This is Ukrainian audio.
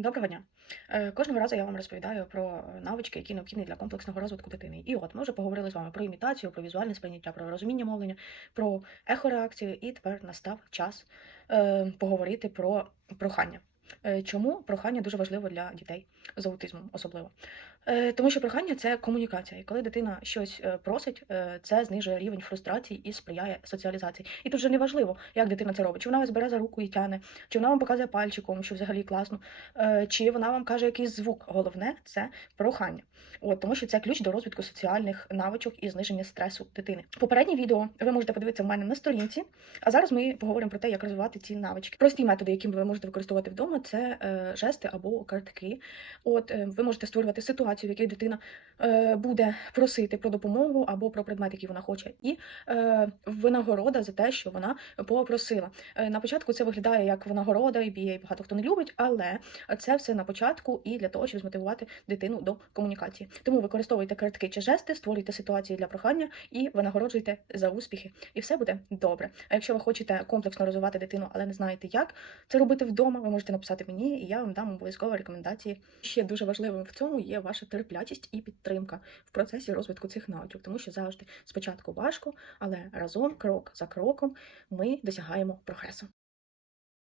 Доброго дня. Е, Кожного разу я вам розповідаю про е, навички, які необхідні для комплексного розвитку дитини. І от ми вже поговорили з вами про імітацію, про візуальне сприйняття, про розуміння мовлення, про ехореакцію, і тепер настав час е, поговорити про прохання. Чому прохання дуже важливо для дітей з аутизмом, особливо? Е, Тому що прохання це комунікація. І коли дитина щось е, просить, е, це знижує рівень фрустрації і сприяє соціалізації. І тут вже не важливо, як дитина це робить. Чи вона вас бере за руку і тяне, чи вона вам показує пальчиком, що взагалі класно, чи вона вам каже якийсь звук. Головне це прохання. От тому, що це ключ до розвитку соціальних навичок і зниження стресу дитини. Попереднє відео ви можете подивитися в мене на сторінці. А зараз ми поговоримо про те, як розвивати ці навички. Прості методи, які ви можете використовувати вдома, це жести або картки. От ви можете створювати ситуацію, в якій дитина е, буде просити про допомогу або про предмет, який вона хоче, і е, винагорода за те, що вона попросила. Е, на початку це виглядає як винагорода, і її багато хто не любить, але це все на початку і для того, щоб змотивувати дитину до комунікації. Тому використовуйте картки чи жести, створюйте ситуації для прохання і винагороджуйте за успіхи, і все буде добре. А якщо ви хочете комплексно розвивати дитину, але не знаєте, як це робити вдома, ви можете написати мені, і я вам дам обов'язково рекомендації. Ще дуже важливим в цьому є ваша терплячість і підтримка в процесі розвитку цих навичок, тому що завжди спочатку важко, але разом, крок за кроком, ми досягаємо прогресу.